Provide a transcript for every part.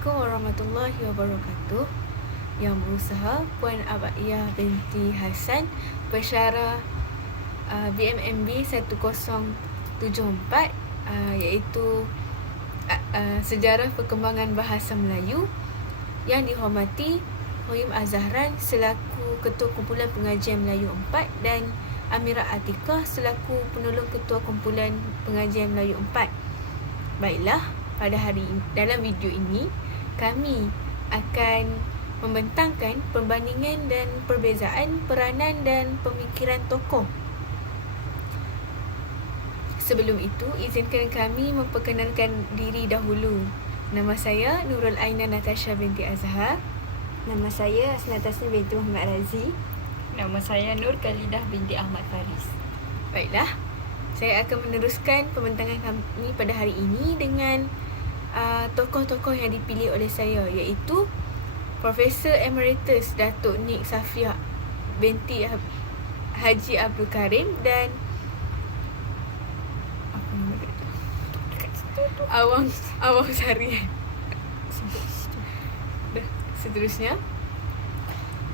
Assalamualaikum warahmatullahi wabarakatuh. Yang berusaha Puan Abaiyah binti Hassan, pensyarah BMMB 1074, iaitu Sejarah Perkembangan Bahasa Melayu. Yang dihormati Hoyim Azahran selaku Ketua Kumpulan Pengajian Melayu 4 dan Amira Atikah selaku Penolong Ketua Kumpulan Pengajian Melayu 4. Baiklah, pada hari ini, dalam video ini kami akan membentangkan perbandingan dan perbezaan peranan dan pemikiran tokoh. Sebelum itu, izinkan kami memperkenalkan diri dahulu. Nama saya Nurul Aina Natasha binti Azhar. Nama saya Asna Tasnim binti Muhammad Razi. Nama saya Nur Khalidah binti Ahmad Faris. Baiklah, saya akan meneruskan pembentangan kami pada hari ini dengan tokoh-tokoh yang dipilih oleh saya, iaitu Profesor Emeritus Datuk Nik Safiah binti Haji Abdul Karim dan Awang Sarian. Seterusnya,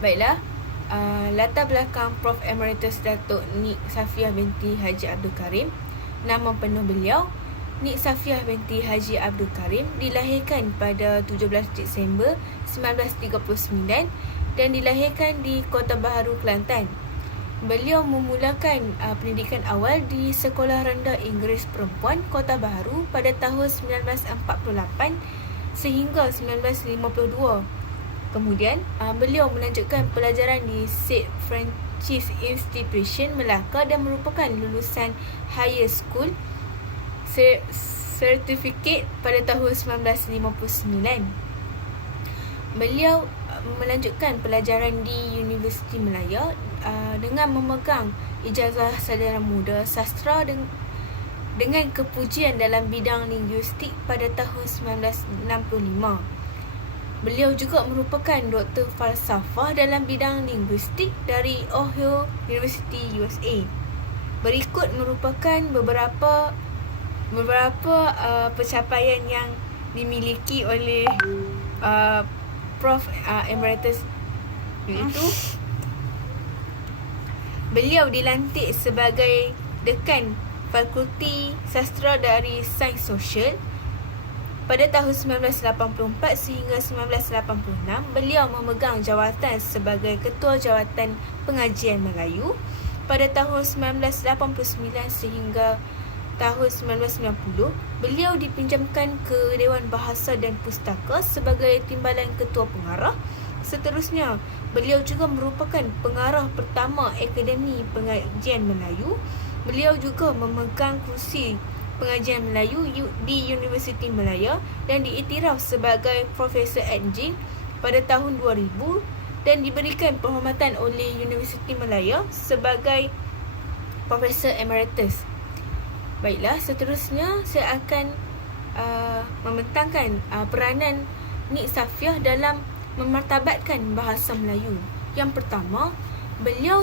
baiklah, latar belakang Prof Emeritus Datuk Nik Safiah binti Haji Abdul Karim. Nama penuh beliau Nik Safiah binti Haji Abdul Karim, dilahirkan pada 17 Disember 1939 dan dilahirkan di Kota Baharu, Kelantan. Beliau memulakan pendidikan awal di Sekolah Rendah Inggeris Perempuan Kota Baharu pada tahun 1948 sehingga 1952. Kemudian, beliau melanjutkan pelajaran di St. Francis Institution, Melaka dan merupakan lulusan Higher School Certificate pada tahun 1959. Beliau melanjutkan pelajaran di Universiti Malaya dengan memegang ijazah sarjana muda sastra dengan kepujian dalam bidang linguistik pada tahun 1965. Beliau juga merupakan doktor falsafah dalam bidang linguistik dari Ohio University, USA. Berikut merupakan beberapa pencapaian yang dimiliki oleh Prof Emeritus, iaitu beliau dilantik sebagai Dekan Fakulti Sastra dari Sains Sosial pada tahun 1984 sehingga 1986. Beliau memegang jawatan sebagai Ketua Jawatan Pengajian Melayu pada tahun 1989 sehingga tahun 1990. Beliau dipinjamkan ke Dewan Bahasa dan Pustaka sebagai Timbalan Ketua Pengarah. Seterusnya, beliau juga merupakan pengarah pertama Akademi Pengajian Melayu. Beliau juga memegang kursi Pengajian Melayu di Universiti Malaya dan diiktiraf sebagai Profesor Adjunct pada tahun 2000 dan diberikan penghormatan oleh Universiti Malaya sebagai Profesor Emeritus. Baiklah, seterusnya saya akan membentangkan peranan Nik Safiah dalam memartabatkan bahasa Melayu. Yang pertama, beliau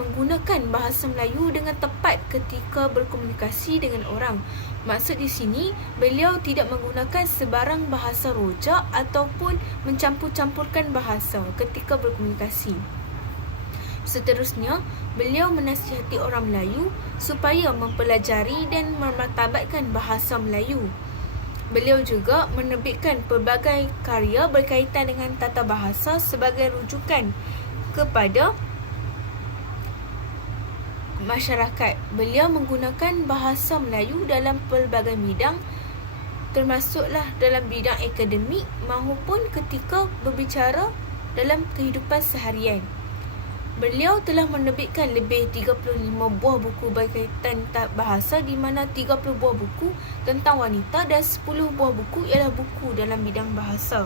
menggunakan bahasa Melayu dengan tepat ketika berkomunikasi dengan orang. Maksud di sini, beliau tidak menggunakan sebarang bahasa rojak ataupun mencampur-campurkan bahasa ketika berkomunikasi. Seterusnya, beliau menasihati orang Melayu supaya mempelajari dan memartabatkan bahasa Melayu. Beliau juga menerbitkan pelbagai karya berkaitan dengan tata bahasa sebagai rujukan kepada masyarakat. Beliau menggunakan bahasa Melayu dalam pelbagai bidang, termasuklah dalam bidang akademik maupun ketika berbicara dalam kehidupan seharian. Beliau telah menerbitkan lebih 35 buah buku berkaitan bahasa, di mana 30 buah buku tentang wanita dan 10 buah buku ialah buku dalam bidang bahasa.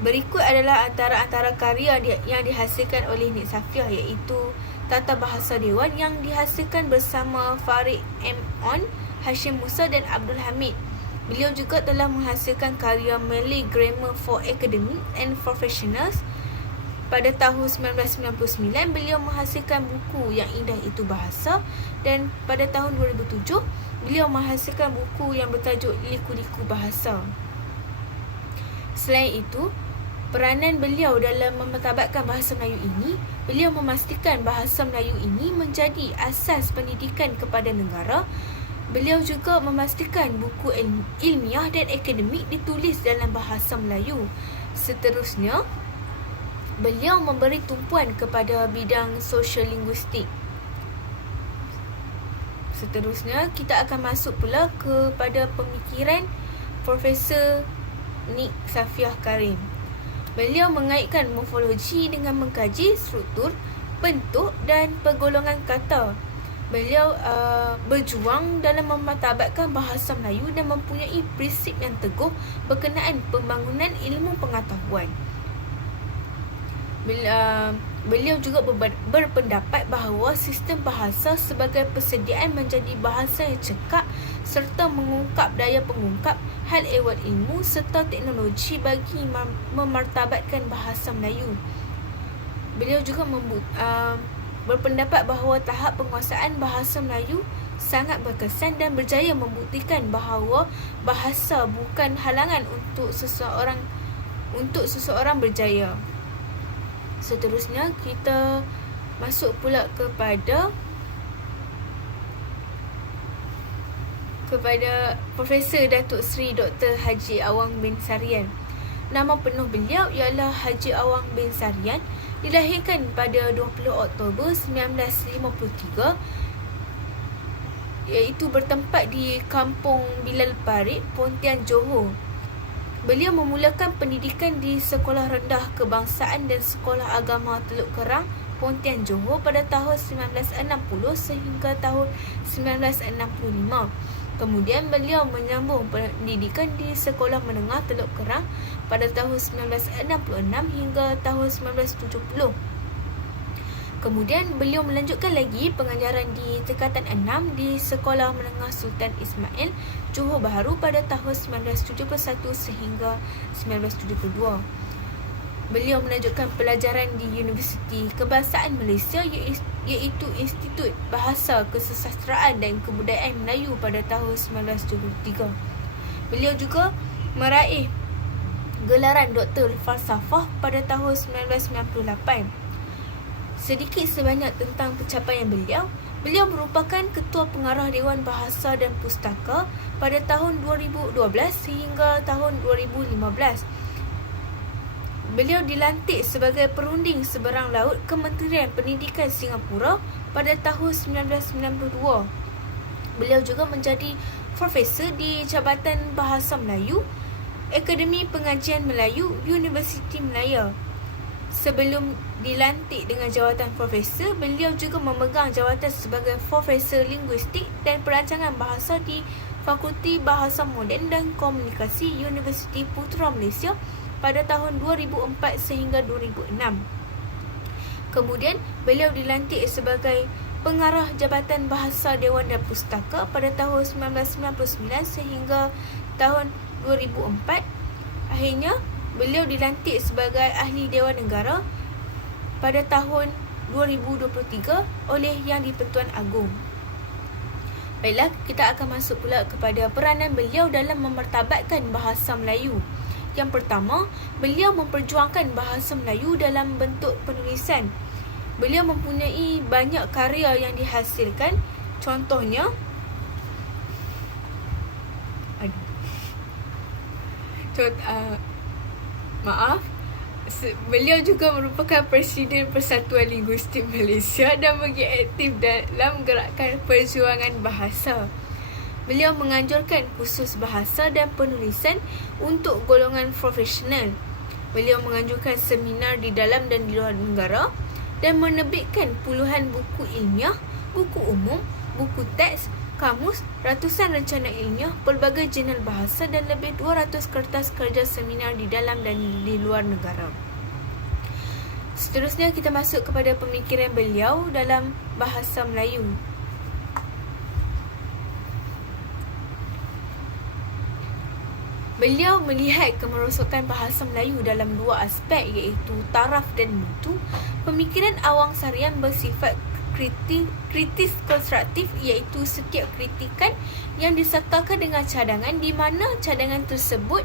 Berikut adalah antara karya yang dihasilkan oleh Nik Safiah, iaitu Tata Bahasa Dewan yang dihasilkan bersama Farid M. On, Hashim Musa dan Abdul Hamid. Beliau juga telah menghasilkan karya Malay Grammar for Academics and Professionals. Pada tahun 1999, beliau menghasilkan buku Yang Indah Itu Bahasa, dan pada tahun 2007, beliau menghasilkan buku yang bertajuk Liku-Liku Bahasa. Selain itu, peranan beliau dalam memartabatkan bahasa Melayu ini, beliau memastikan bahasa Melayu ini menjadi asas pendidikan kepada negara. Beliau juga memastikan buku ilmiah dan akademik ditulis dalam bahasa Melayu. Seterusnya, beliau memberi tumpuan kepada bidang sosial linguistik. Seterusnya, kita akan masuk pula kepada pemikiran Profesor Nik Safiah Karim. Beliau mengaitkan morfologi dengan mengkaji struktur, bentuk dan pergolongan kata. Beliau berjuang dalam memartabatkan bahasa Melayu dan mempunyai prinsip yang teguh berkenaan pembangunan ilmu pengetahuan. Beliau juga berpendapat bahawa sistem bahasa sebagai persediaan menjadi bahasa yang cekap serta mengungkap daya pengungkap hal ehwal ilmu serta teknologi bagi memartabatkan bahasa Melayu. Beliau juga berpendapat bahawa tahap penguasaan bahasa Melayu sangat berkesan dan berjaya membuktikan bahawa bahasa bukan halangan untuk seseorang berjaya. Seterusnya, kita masuk pula kepada Profesor Datuk Seri Dr. Haji Awang bin Sarian. Nama penuh beliau ialah Haji Awang bin Sarian. Dilahirkan pada 20 Oktober 1953, iaitu bertempat di Kampung Bilal Parit, Pontian, Johor. Beliau memulakan pendidikan di Sekolah Rendah Kebangsaan dan Sekolah Agama Teluk Kerang, Pontian, Johor pada tahun 1960 sehingga tahun 1965. Kemudian beliau menyambung pendidikan di Sekolah Menengah Teluk Kerang pada tahun 1966 hingga tahun 1970. Kemudian beliau melanjutkan lagi pengajaran di tingkatan 6 di Sekolah Menengah Sultan Ismail, Johor Bahru pada tahun 1971 sehingga 1972. Beliau melanjutkan pelajaran di Universiti Kebangsaan Malaysia iaitu Institut Bahasa Kesusasteraan dan Kebudayaan Melayu pada tahun 1973. Beliau juga meraih gelaran Doktor Falsafah pada tahun 1998. Sedikit sebanyak tentang pencapaian beliau. Beliau merupakan Ketua Pengarah Dewan Bahasa dan Pustaka pada tahun 2012 sehingga tahun 2015. Beliau dilantik sebagai Perunding Seberang Laut Kementerian Pendidikan Singapura pada tahun 1992. Beliau juga menjadi Profesor di Jabatan Bahasa Melayu, Akademi Pengajian Melayu, Universiti Malaya. Sebelum dilantik dengan jawatan profesor, beliau juga memegang jawatan sebagai Profesor Linguistik dan Perancangan Bahasa di Fakulti Bahasa Moden dan Komunikasi Universiti Putra Malaysia pada tahun 2004 sehingga 2006. Kemudian, beliau dilantik sebagai Pengarah Jabatan Bahasa Dewan dan Pustaka pada tahun 1999 sehingga tahun 2004. Akhirnya, beliau dilantik sebagai Ahli Dewan Negara pada tahun 2023 oleh Yang di-Pertuan Agong. Baiklah, kita akan masuk pula kepada peranan beliau dalam memartabatkan bahasa Melayu. Yang pertama, beliau memperjuangkan bahasa Melayu dalam bentuk penulisan. Beliau mempunyai banyak karya yang dihasilkan. Contohnya, beliau juga merupakan Presiden Persatuan Linguistik Malaysia dan bagi aktif dalam gerakan perjuangan bahasa. Beliau menganjurkan kursus bahasa dan penulisan untuk golongan profesional. Beliau menganjurkan seminar di dalam dan di luar negara dan menerbitkan puluhan buku ilmiah, buku umum, buku teks, kamus, ratusan rencana ilmiah, pelbagai jurnal bahasa dan lebih 200 kertas kerja seminar di dalam dan di luar negara. Seterusnya kita masuk kepada pemikiran beliau dalam bahasa Melayu. Beliau melihat kemerosokan bahasa Melayu dalam dua aspek iaitu taraf dan mutu. Pemikiran Awang Sarian bersifat kritis konstruktif, iaitu setiap kritikan yang disertakan dengan cadangan di mana cadangan tersebut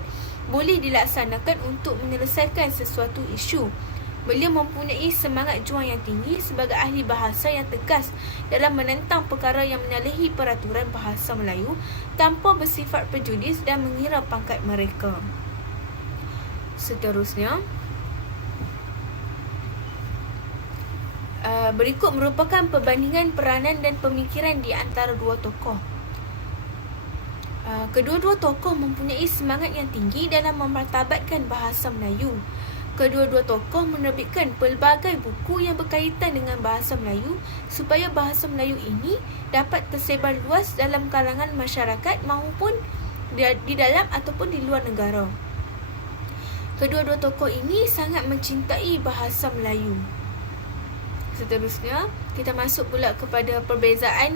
boleh dilaksanakan untuk menyelesaikan sesuatu isu. Beliau mempunyai semangat juang yang tinggi sebagai ahli bahasa yang tegas dalam menentang perkara yang menyalahi peraturan bahasa Melayu tanpa bersifat prejudis dan mengira pangkat mereka. Seterusnya, berikut merupakan perbandingan peranan dan pemikiran di antara dua tokoh. Kedua-dua tokoh mempunyai semangat yang tinggi dalam memartabatkan bahasa Melayu. Kedua-dua tokoh menerbitkan pelbagai buku yang berkaitan dengan bahasa Melayu supaya bahasa Melayu ini dapat tersebar luas dalam kalangan masyarakat maupun di dalam ataupun di luar negara. Kedua-dua tokoh ini sangat mencintai bahasa Melayu. Seterusnya, kita masuk pula kepada perbezaan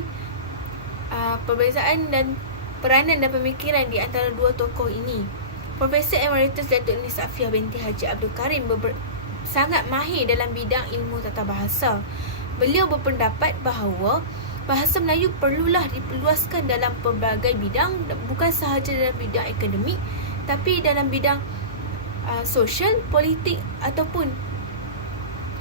dan peranan dan pemikiran di antara dua tokoh ini. Profesor Emeritus Datuk Nis Afiah binti Haji Abdul Karim sangat mahir dalam bidang ilmu tata bahasa. Beliau berpendapat bahawa bahasa Melayu perlulah diperluaskan dalam pelbagai bidang, bukan sahaja dalam bidang akademik, tapi dalam bidang sosial, politik ataupun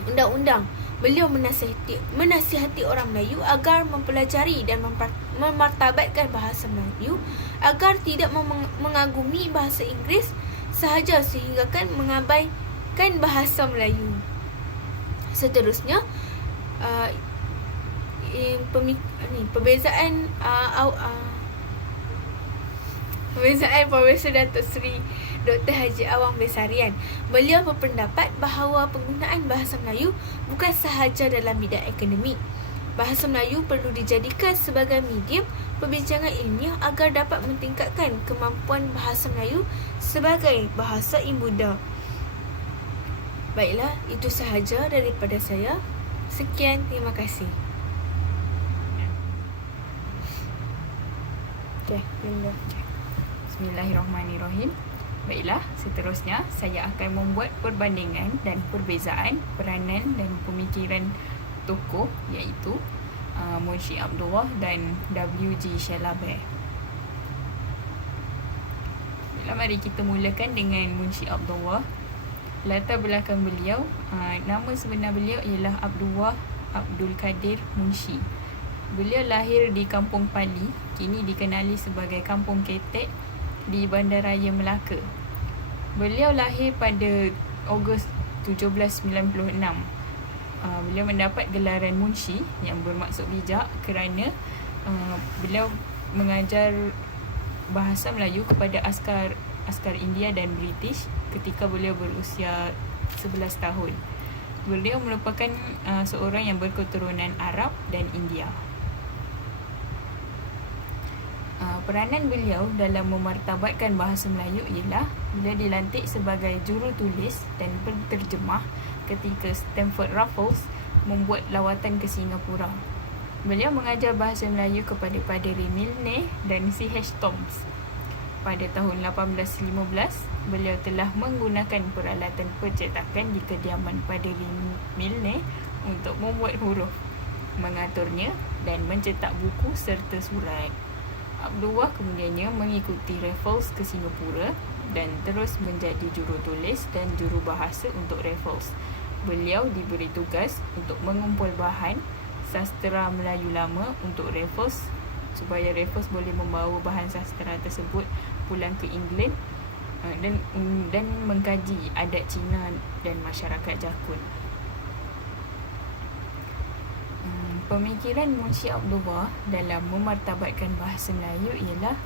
undang-undang. Beliau menasihati orang Melayu agar mempelajari dan memartabatkan bahasa Melayu agar tidak mengagumi bahasa Inggeris sahaja sehingga kan mengabaikan bahasa Melayu. Seterusnya, perbezaan Profesor Datuk Seri Dr. Haji Awang Besarian. Beliau berpendapat bahawa penggunaan bahasa Melayu bukan sahaja dalam bidang akademik. Bahasa Melayu perlu dijadikan sebagai medium perbincangan ilmiah agar dapat meningkatkan kemampuan bahasa Melayu sebagai bahasa ibunda. Baiklah, itu sahaja daripada saya. Sekian, terima kasih. Linda. Bismillahirrahmanirrahim. Baiklah, seterusnya saya akan membuat perbandingan dan perbezaan peranan dan pemikiran tokoh iaitu Munshi Abdullah dan W.G. Shalaber. Baiklah, mari kita mulakan dengan Munshi Abdullah. Latar belakang beliau, nama sebenar beliau ialah Abdullah Abdul Kadir Munshi. Beliau lahir di Kampung Pali, kini dikenali sebagai Kampung Ketek di Bandaraya Melaka. Beliau lahir pada Ogos 1796. Beliau mendapat gelaran Munshi yang bermaksud bijak kerana beliau mengajar bahasa Melayu kepada askar India dan British ketika beliau berusia 11 tahun. Beliau merupakan seorang yang berketurunan Arab dan India. Peranan beliau dalam memartabatkan bahasa Melayu ialah beliau dilantik sebagai jurutulis dan penterjemah ketika Stamford Raffles membuat lawatan ke Singapura. Beliau mengajar bahasa Melayu kepada Padri Milne dan C.H. Toms. Pada tahun 1815, beliau telah menggunakan peralatan percetakan di kediaman Padri Milne untuk membuat huruf, mengaturnya dan mencetak buku serta surat. Abdullah kemudiannya mengikuti Raffles ke Singapura dan terus menjadi jurutulis dan jurubahasa untuk Raffles. Beliau diberi tugas untuk mengumpul bahan sastera Melayu lama untuk Raffles supaya Raffles boleh membawa bahan sastera tersebut pulang ke England dan mengkaji adat Cina dan masyarakat Jakun. Pemikiran Munshi Abdullah dalam memartabatkan bahasa Melayu ialah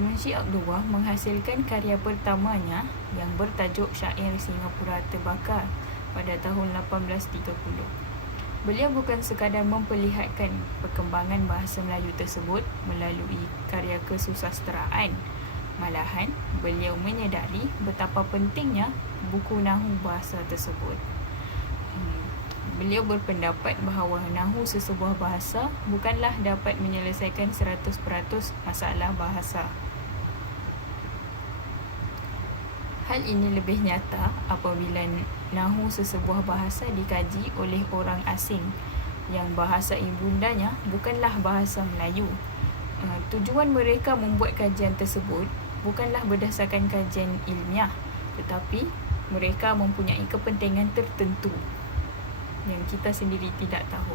Munshi Abdullah menghasilkan karya pertamanya yang bertajuk Syair Singapura Terbakar pada tahun 1830. Beliau bukan sekadar memperlihatkan perkembangan bahasa Melayu tersebut melalui karya kesusasteraan, malahan beliau menyedari betapa pentingnya buku nahu bahasa tersebut. Beliau berpendapat bahawa nahu sesebuah bahasa bukanlah dapat menyelesaikan 100% masalah bahasa. Hal ini lebih nyata apabila nahu sesebuah bahasa dikaji oleh orang asing yang bahasa ibundanya bukanlah bahasa Melayu. Tujuan mereka membuat kajian tersebut bukanlah berdasarkan kajian ilmiah, tetapi mereka mempunyai kepentingan tertentu yang kita sendiri tidak tahu.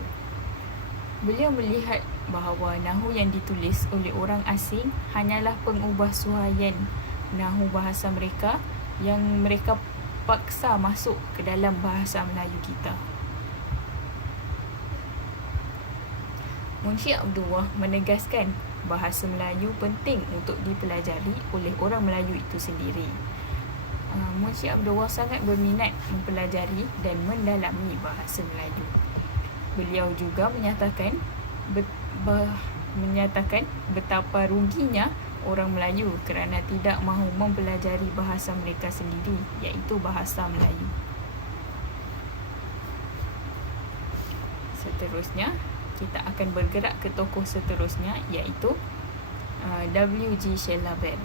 Beliau melihat bahawa nahu yang ditulis oleh orang asing hanyalah pengubahsuaian nahu bahasa mereka yang mereka paksa masuk ke dalam bahasa Melayu kita. Munshi Abdullah menegaskan bahasa Melayu penting untuk dipelajari oleh orang Melayu itu sendiri. Munshi Abdullah sangat berminat mempelajari dan mendalami bahasa Melayu. Beliau juga menyatakan betapa ruginya orang Melayu kerana tidak mahu mempelajari bahasa mereka sendiri, iaitu bahasa Melayu. Seterusnya, kita akan bergerak ke tokoh seterusnya, iaitu W.G. Shelaber.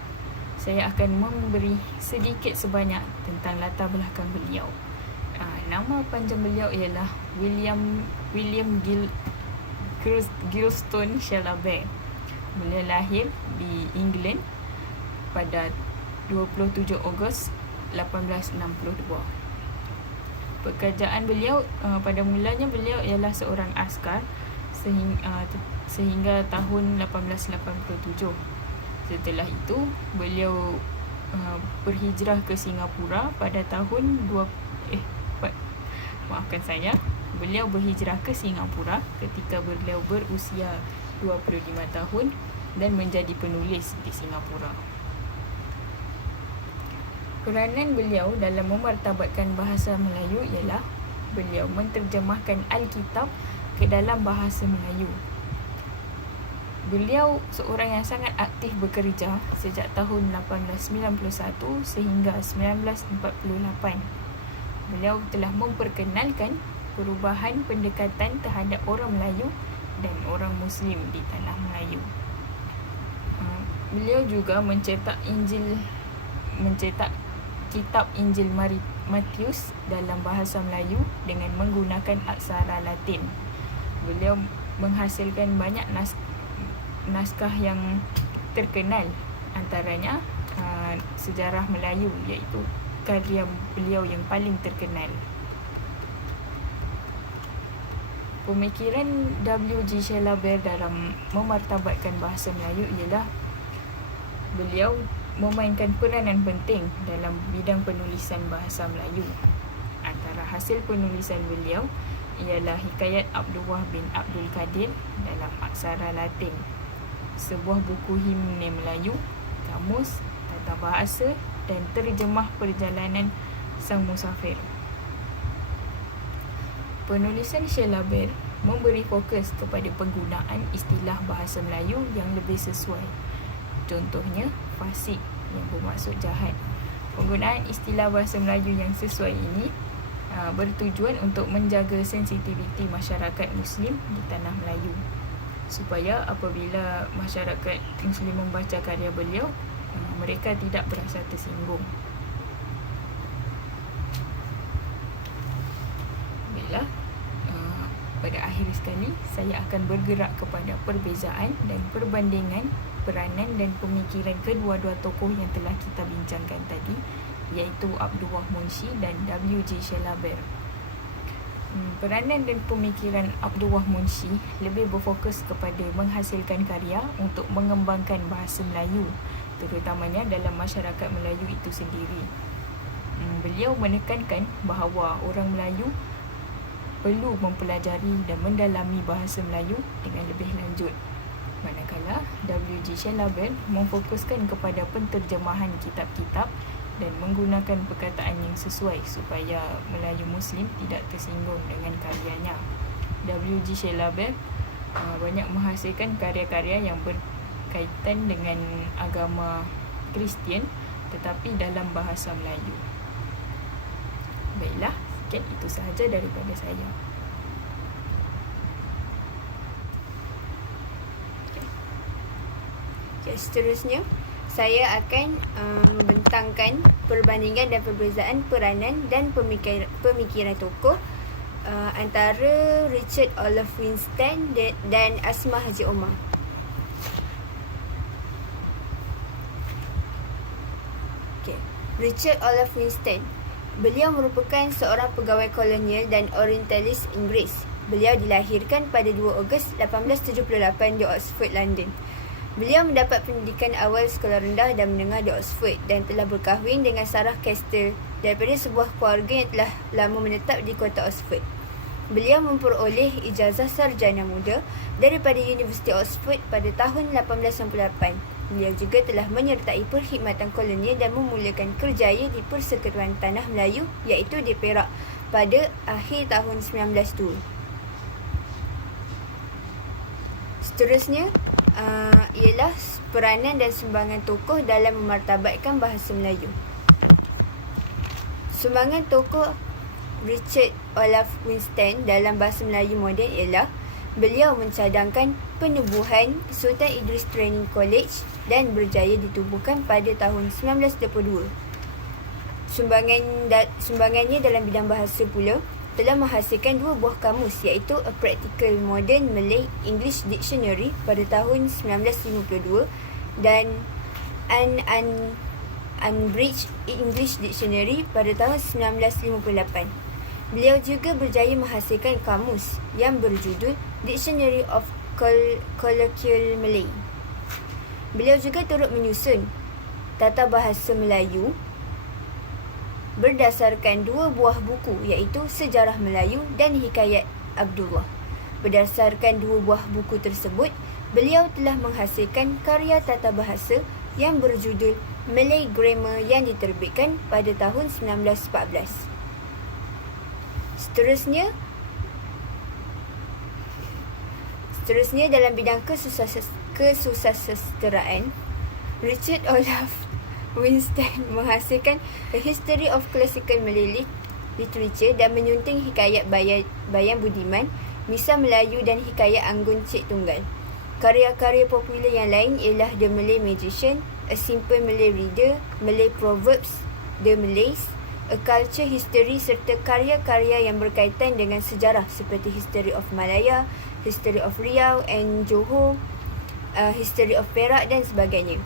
Saya akan memberi sedikit sebanyak tentang latar belakang beliau. Nama panjang beliau ialah William Gilstone Shelaber. Beliau lahir di England pada 27 Ogos 1862. Pekerjaan beliau pada mulanya beliau ialah seorang askar sehingga tahun 1887. Setelah itu beliau berhijrah ke Singapura pada tahun beliau berhijrah ke Singapura ketika beliau berusia 25 tahun dan menjadi penulis di Singapura. Peranan beliau dalam memartabatkan bahasa Melayu ialah beliau menterjemahkan Alkitab ke dalam bahasa Melayu. Beliau seorang yang sangat aktif bekerja sejak tahun 1891 sehingga 1948. Beliau telah memperkenalkan perubahan pendekatan terhadap orang Melayu dan orang Muslim di tanah Melayu. Beliau juga mencetak kitab Injil Matius dalam bahasa Melayu dengan menggunakan aksara Latin. Beliau menghasilkan banyak naskah yang terkenal, antaranya Sejarah Melayu, iaitu karya beliau yang paling terkenal. Pemikiran W.G. Shelaber dalam memartabatkan bahasa Melayu ialah beliau memainkan peranan penting dalam bidang penulisan bahasa Melayu. Antara hasil penulisan beliau ialah Hikayat Abdullah bin Abdul Qadir dalam aksara Latin, sebuah buku himne Melayu, kamus, tata bahasa dan terjemah perjalanan sang musafir. Penulisan Shelaber memberi fokus kepada penggunaan istilah bahasa Melayu yang lebih sesuai. Contohnya, fasik yang bermaksud jahat. Penggunaan istilah bahasa Melayu yang sesuai ini bertujuan untuk menjaga sensitiviti masyarakat Muslim di tanah Melayu, supaya apabila masyarakat Muslim membaca karya beliau, mereka tidak berasa tersinggung. Baiklah, pada akhir sekali saya akan bergerak kepada perbezaan dan perbandingan peranan dan pemikiran kedua-dua tokoh yang telah kita bincangkan tadi, iaitu Abdullah Munshi dan W.G. Shelaber. Peranan dan pemikiran Abdullah Munshi lebih berfokus kepada menghasilkan karya untuk mengembangkan bahasa Melayu, terutamanya dalam masyarakat Melayu itu sendiri. Beliau menekankan bahawa orang Melayu perlu mempelajari dan mendalami bahasa Melayu dengan lebih lanjut. Manakala W.G. Shelaber memfokuskan kepada penterjemahan kitab-kitab dan menggunakan perkataan yang sesuai supaya Melayu Muslim tidak tersinggung dengan karyanya. W.G. Shelaber banyak menghasilkan karya-karya yang berkaitan dengan agama Kristian tetapi dalam bahasa Melayu. Baiklah, sekian itu sahaja daripada saya. Okay, seterusnya saya akan membentangkan perbandingan dan perbezaan peranan dan pemikiran tokoh antara Richard Olaf Winstead dan Asma Haji Omar. Richard Olaf Winstead. Beliau merupakan seorang pegawai kolonial dan orientalis Inggeris. Beliau dilahirkan pada 2 Ogos 1878 di Oxford, London. Beliau mendapat pendidikan awal sekolah rendah dan menengah di Oxford dan telah berkahwin dengan Sarah Castle daripada sebuah keluarga yang telah lama menetap di kota Oxford. Beliau memperoleh ijazah sarjana muda daripada Universiti Oxford pada tahun 1898. Beliau juga telah menyertai perkhidmatan kolonial dan memulakan kerjaya di Persekutuan Tanah Melayu iaitu di Perak pada akhir tahun 1902. Seterusnya ialah peranan dan sumbangan tokoh dalam memartabatkan bahasa Melayu. Sumbangan tokoh Richard Olaf Winstead dalam bahasa Melayu moden ialah beliau mencadangkan penubuhan Sultan Idris Training College dan berjaya ditubuhkan pada tahun 1922. Sumbangannya dalam bidang bahasa pula telah menghasilkan 2 buah kamus iaitu A Practical Modern Malay English Dictionary pada tahun 1952 dan An Unabridged English Dictionary pada tahun 1958. Beliau juga berjaya menghasilkan kamus yang berjudul Dictionary of Colloquial Malay. Beliau juga turut menyusun tata bahasa Melayu berdasarkan 2 buah buku iaitu Sejarah Melayu dan Hikayat Abdullah. Berdasarkan 2 buah buku tersebut, beliau telah menghasilkan karya tata bahasa yang berjudul Malay Grammar yang diterbitkan pada tahun 1914. Seterusnya dalam bidang kesusasteraan, Richard Olaf Winstead menghasilkan A History of Classical Malay Literature dan menyunting hikayat Bayan Budiman, Misal Melayu dan hikayat Anggun Cik Tunggal. Karya-karya popular yang lain ialah The Malay Magician, A Simple Malay Reader, Malay Proverbs, The Malays, A Culture History serta karya-karya yang berkaitan dengan sejarah seperti History of Malaya, History of Riau and Johor, History of Perak dan sebagainya.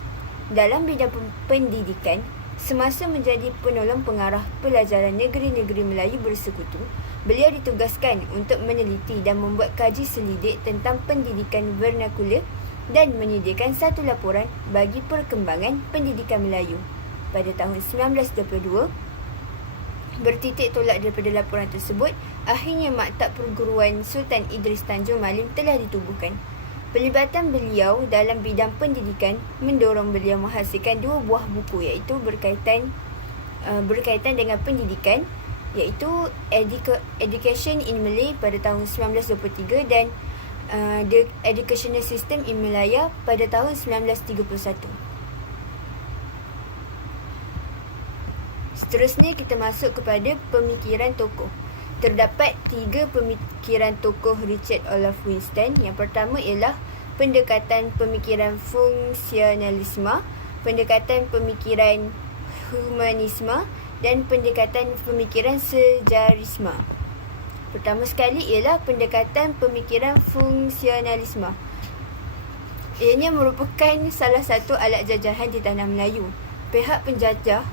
Dalam bidang pendidikan, semasa menjadi penolong pengarah pelajaran negeri-negeri Melayu bersekutu, beliau ditugaskan untuk meneliti dan membuat kaji selidik tentang pendidikan vernakular dan menyediakan satu laporan bagi perkembangan pendidikan Melayu. Pada tahun 1922, bertitik tolak daripada laporan tersebut, akhirnya Maktab Perguruan Sultan Idris Tanjung Malim telah ditubuhkan. Pelibatan beliau dalam bidang pendidikan mendorong beliau menghasilkan 2 buah buku iaitu berkaitan dengan pendidikan iaitu Education in Malay pada tahun 1923 dan The Educational System in Malaya pada tahun 1931. Seterusnya kita masuk kepada pemikiran tokoh. Terdapat 3 pemikiran tokoh Richard Olaf Winstead. Yang pertama ialah pendekatan pemikiran fungsionalisme, pendekatan pemikiran humanisme dan pendekatan pemikiran sejarisme. Pertama sekali ialah pendekatan pemikiran fungsionalisme. Ianya merupakan salah satu alat jajahan di tanah Melayu. Pihak penjajah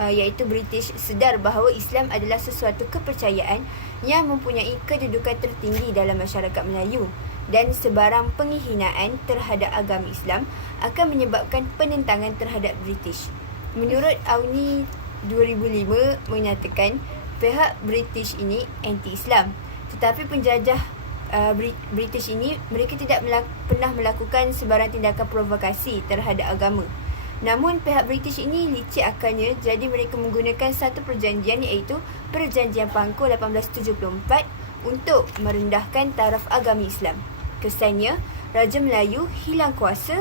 iaitu British sedar bahawa Islam adalah sesuatu kepercayaan yang mempunyai kedudukan tertinggi dalam masyarakat Melayu dan sebarang penghinaan terhadap agama Islam akan menyebabkan penentangan terhadap British. Menurut Auni 2005 menyatakan pihak British ini anti-Islam, tetapi penjajah British ini mereka tidak pernah melakukan sebarang tindakan provokasi terhadap agama. Namun pihak British ini licik akalnya, jadi mereka menggunakan satu perjanjian iaitu Perjanjian Pangkor 1874 untuk merendahkan taraf agama Islam. Kesannya, Raja Melayu hilang kuasa.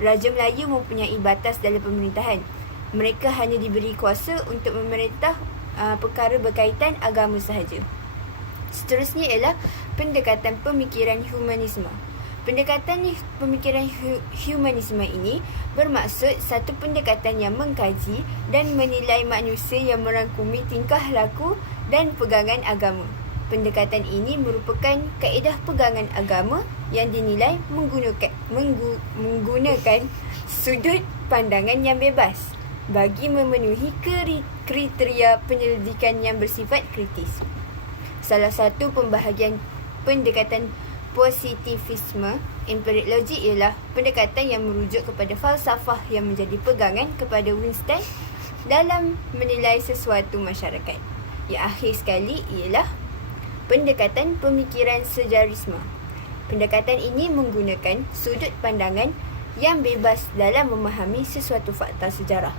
Raja Melayu mempunyai batas dalam pemerintahan. Mereka hanya diberi kuasa untuk memerintah perkara berkaitan agama sahaja. Seterusnya ialah pendekatan pemikiran humanisme. Pendekatan pemikiran humanisme ini bermaksud satu pendekatan yang mengkaji dan menilai manusia yang merangkumi tingkah laku dan pegangan agama. Pendekatan ini merupakan kaedah pegangan agama yang dinilai menggunakan sudut pandangan yang bebas bagi memenuhi kriteria penyelidikan yang bersifat kritis. Salah satu pembahagian pendekatan positivisme empirik logik ialah pendekatan yang merujuk kepada falsafah yang menjadi pegangan kepada Winston dalam menilai sesuatu masyarakat. Yang akhir sekali ialah pendekatan pemikiran sejarisme. Pendekatan ini menggunakan sudut pandangan yang bebas dalam memahami sesuatu fakta sejarah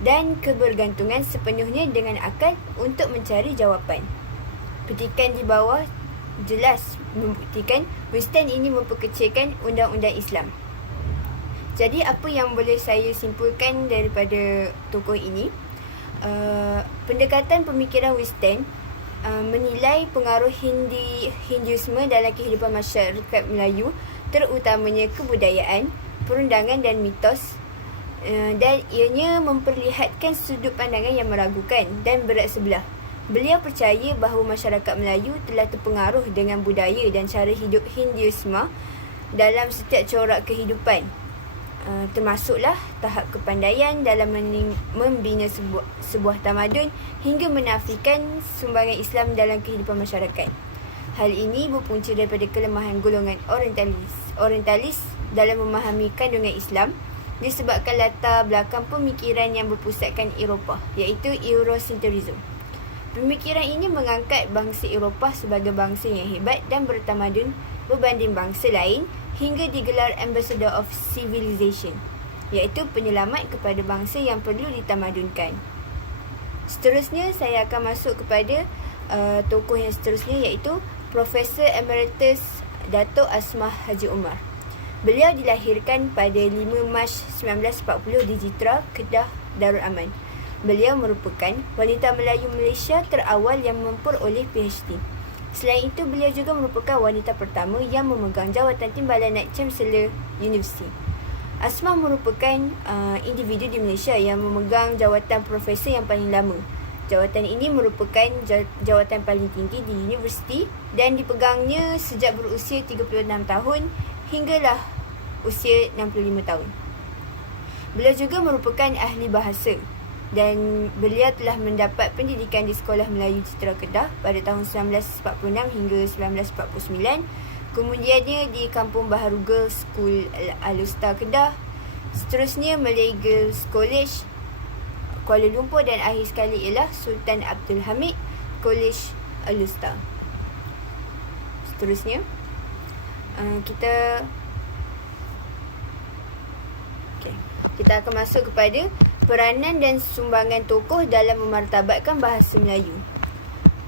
dan kebergantungan sepenuhnya dengan akal untuk mencari jawapan. Petikan di bawah jelas membuktikan Winston ini memperkecilkan undang-undang Islam. Jadi apa yang boleh saya simpulkan daripada tokoh ini? Pendekatan pemikiran Winston menilai pengaruh Hinduisme dalam kehidupan masyarakat Melayu, terutamanya kebudayaan, perundangan dan mitos, dan ianya memperlihatkan sudut pandangan yang meragukan dan berat sebelah. Beliau percaya bahawa masyarakat Melayu telah terpengaruh dengan budaya dan cara hidup Hinduisme dalam setiap corak kehidupan, termasuklah tahap kepandaian dalam membina sebuah tamadun hingga menafikan sumbangan Islam dalam kehidupan masyarakat. Hal ini berpunca daripada kelemahan golongan orientalis dalam memahami kandungan Islam disebabkan latar belakang pemikiran yang berpusatkan Eropah, iaitu Eurocentrism. Pemikiran ini mengangkat bangsa Eropah sebagai bangsa yang hebat dan bertamadun berbanding bangsa lain hingga digelar Ambassador of Civilization, iaitu penyelamat kepada bangsa yang perlu ditamadunkan. Seterusnya saya akan masuk kepada tokoh yang seterusnya, iaitu Profesor Emeritus Dato' Asmah Haji Omar. Beliau dilahirkan pada 5 Mac 1940 di Jitra, Kedah, Darul Aman. Beliau merupakan wanita Melayu Malaysia terawal yang memperoleh PhD. Selain itu, beliau juga merupakan wanita pertama yang memegang jawatan timbalan Naib Chancellor University. Asmah merupakan individu di Malaysia yang memegang jawatan profesor yang paling lama. Jawatan ini merupakan jawatan paling tinggi di universiti dan dipegangnya sejak berusia 36 tahun hinggalah usia 65 tahun. Beliau juga merupakan ahli bahasa dan beliau telah mendapat pendidikan di Sekolah Melayu Citra Kedah pada tahun 1946 hingga 1949. Kemudiannya di Kampung Baharu Girls School Al-Usta Kedah. Seterusnya Malay Girls College Kuala Lumpur dan akhir sekali ialah Sultan Abdul Hamid College Al-Usta. Seterusnya kita akan masuk kepada peranan dan sumbangan tokoh dalam memartabatkan bahasa Melayu.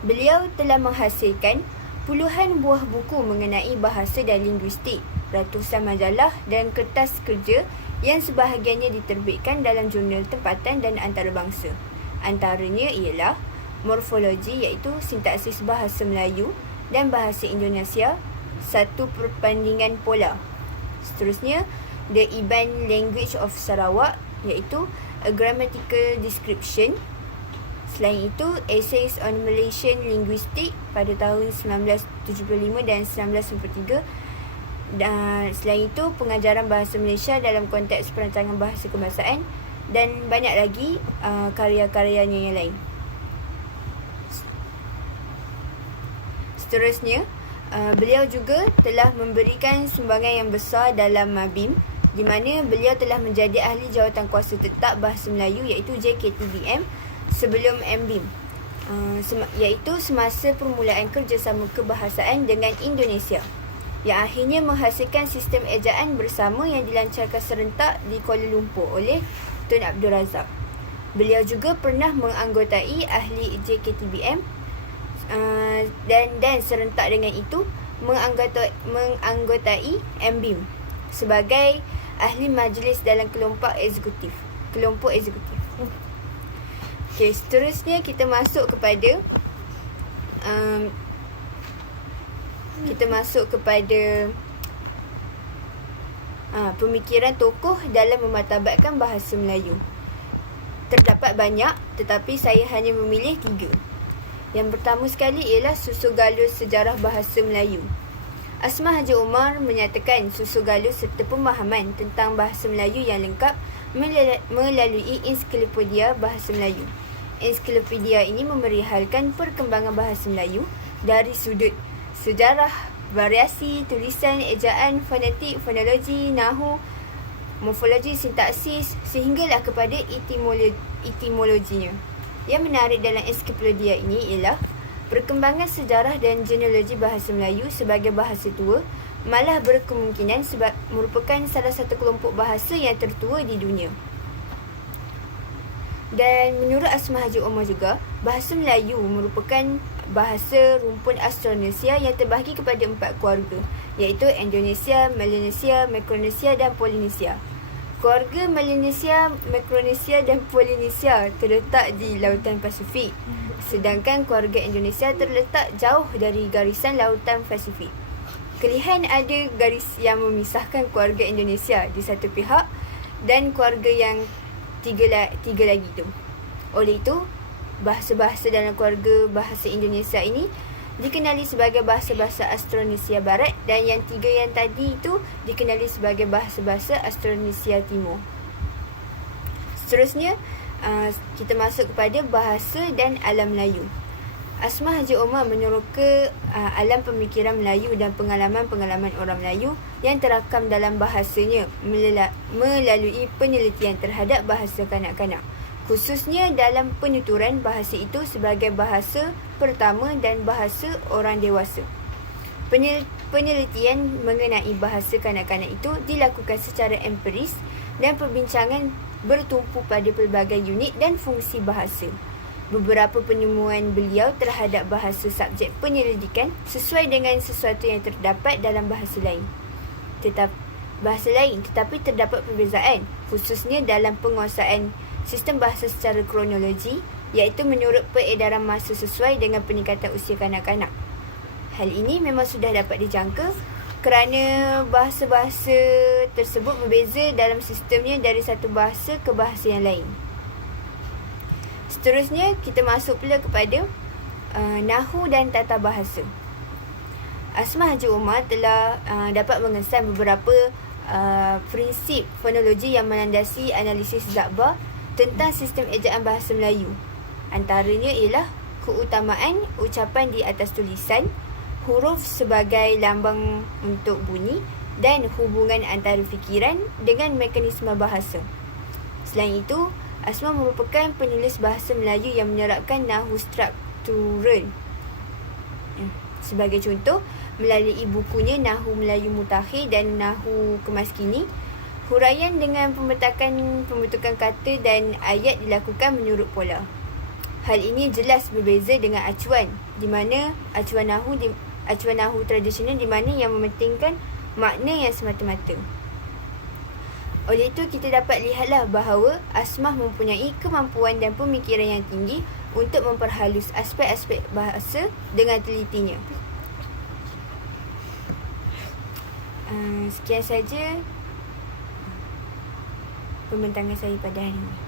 Beliau telah menghasilkan puluhan buah buku mengenai bahasa dan linguistik, ratusan majalah dan kertas kerja yang sebahagiannya diterbitkan dalam jurnal tempatan dan antarabangsa. Antaranya ialah Morfologi, iaitu sintaksis bahasa Melayu dan bahasa Indonesia, satu perbandingan pola. Seterusnya, The Iban Language of Sarawak, iaitu A Grammatical Description. Selain itu, Essays on Malaysian Linguistics pada tahun 1975 dan 1993. Dan selain itu, Pengajaran Bahasa Malaysia dalam konteks perancangan bahasa kebangsaan dan banyak lagi karya-karyanya yang lain. Seterusnya, beliau juga telah memberikan sumbangan yang besar dalam MABIM, di mana beliau telah menjadi ahli jawatan kuasa tetap bahasa Melayu, iaitu JKTBM, sebelum MBIM, iaitu semasa permulaan kerjasama kebahasaan dengan Indonesia, yang akhirnya menghasilkan sistem ejaan bersama yang dilancarkan serentak di Kuala Lumpur oleh Tun Abdul Razak. Beliau juga pernah menganggotai ahli JKTBM dan serentak dengan itu menganggotai MBIM sebagai ahli majlis dalam kelompok eksekutif. Okey, seterusnya kita masuk kepada pemikiran tokoh dalam memartabatkan bahasa Melayu. Terdapat banyak, tetapi saya hanya memilih 3. Yang pertama sekali ialah susul galus sejarah bahasa Melayu. Asmah Haji Omar menyatakan susul galus serta pemahaman tentang bahasa Melayu yang lengkap melalui Ensiklopedia Bahasa Melayu. Ensiklopedia ini memerihalkan perkembangan bahasa Melayu dari sudut sejarah, variasi, tulisan, ejaan, fonetik, fonologi, nahu, morfologi, sintaksis sehinggalah kepada etimologinya. Yang menarik dalam ensiklopedia ini ialah perkembangan sejarah dan genealogi bahasa Melayu sebagai bahasa tua malah berkemungkinan merupakan salah satu kelompok bahasa yang tertua di dunia. Dan menurut Asmah Haji Omar juga, bahasa Melayu merupakan bahasa rumpun Austronesia yang terbahagi kepada 4 keluarga, iaitu Indonesia, Melanesia, Mikronesia dan Polinesia. Keluarga Melanesia, Mikronesia dan Polinesia terletak di Lautan Pasifik, sedangkan keluarga Indonesia terletak jauh dari garisan Lautan Pasifik. Kelihan ada garis yang memisahkan keluarga Indonesia di satu pihak dan keluarga yang tiga lagi tu. Oleh itu, bahasa-bahasa dalam keluarga bahasa Indonesia ini dikenali sebagai bahasa-bahasa Austronesia Barat dan yang 3 yang tadi itu dikenali sebagai bahasa-bahasa Austronesia Timur. Seterusnya, kita masuk kepada bahasa dan alam Melayu. Asmah Haji Omar meneroka alam pemikiran Melayu dan pengalaman-pengalaman orang Melayu yang terakam dalam bahasanya melalui penelitian terhadap bahasa kanak-kanak, khususnya dalam penuturan bahasa itu sebagai bahasa pertama dan bahasa orang dewasa. Penelitian mengenai bahasa kanak-kanak itu dilakukan secara empiris dan perbincangan bertumpu pada pelbagai unit dan fungsi bahasa. Beberapa penemuan beliau terhadap bahasa subjek penyelidikan sesuai dengan sesuatu yang terdapat dalam bahasa lain. Tetapi terdapat perbezaan, khususnya dalam penguasaan sistem bahasa secara kronologi, iaitu menurut peredaran masa sesuai dengan peningkatan usia kanak-kanak. Hal ini memang sudah dapat dijangka kerana bahasa-bahasa tersebut berbeza dalam sistemnya dari satu bahasa ke bahasa yang lain. Seterusnya, kita masuk pula kepada nahu dan tata bahasa. Asmah Haji Omar telah dapat mengesan beberapa prinsip fonologi yang melandasi analisis Zakbar tentang sistem ejaan bahasa Melayu. Antaranya ialah keutamaan ucapan di atas tulisan, huruf sebagai lambang untuk bunyi dan hubungan antara fikiran dengan mekanisme bahasa. Selain itu, Asmah merupakan penulis bahasa Melayu yang menerapkan nahu struktural. Sebagai contoh, melalui bukunya Nahu Melayu Mutakhir dan Nahu Kemas Kini, huraian dengan pembentukan kata dan ayat dilakukan menurut pola. Hal ini jelas berbeza dengan acuan, di mana acuan nahu tradisional di mana yang mementingkan makna yang semata-mata. Oleh itu, kita dapat lihatlah bahawa Asmah mempunyai kemampuan dan pemikiran yang tinggi untuk memperhalus aspek-aspek bahasa dengan telitinya. Sekian saja pembentangan saya pada hari ini.